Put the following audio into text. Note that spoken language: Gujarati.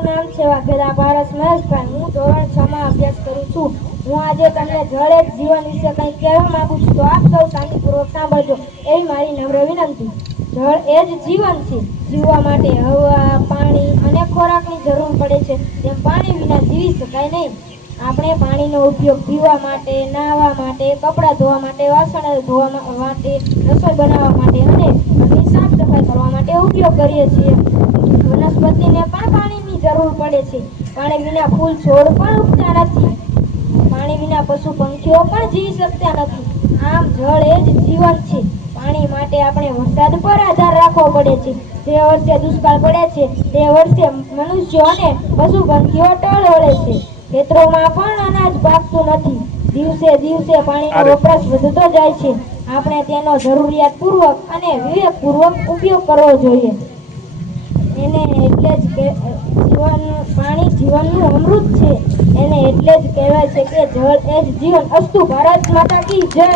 મારું નામ છે વાઘેલા પારસ મહેશભાઈ. હું ધોરણ 6 માં અભ્યાસ કરું છું. હું આજે તમને જળ એ જ જીવન વિશે કંઈક કહેવા માંગુ છું, તો આપ સૌ શાંતિપૂર્વક સાંભળજો એવી મારી નમ્ર વિનંતી. જળ એ જ જીવન છે. જીવવા માટે હવા, પાણી અને ખોરાકની જરૂર પડે છે. તેમ પાણી વિના જીવી શકાય નહીં. આપણે પાણીનો ઉપયોગ પીવા માટે, નાહવા માટે, કપડાં ધોવા માટે, વાસણ ધોવા માટે, રસોઈ બનાવવા માટે અને ઘરની સાફ સફાઈ કરવા માટે ઉપયોગ કરીએ છીએ. વનસ્પતિને પણ પાણીની જરૂર પડે છે. પાણી વિના ફૂલ છોડ પણ ઉગતા નથી. પાણી વિના પશુ પંખીઓ પણ જીવી શકતા નથી. આમ જળ એ જ જીવન છે. પાણી માટે આપણે વરસાદ પર આધાર રાખવો પડે છે. જે વર્ષે દુષ્કાળ પડે છે તે વર્ષે મનુષ્યો અને પશુ પંખીઓ ટળ વળે છે. ખેતરોમાં પણ અનાજ પાકતું નથી. દિવસે દિવસે પાણીનો વપરાશ વધતો જાય છે. આપણે તેનો જરૂરિયાતપૂર્વક અને વિવેકપૂર્વક ઉપયોગ કરવો જોઈએ. એને એટલે જ પાણી જીવનનું અમૃત છે. એને એટલે જ કહેવાય છે કે જળ એ જ જીવન. અસ્તુ ભારત માતા કી જય.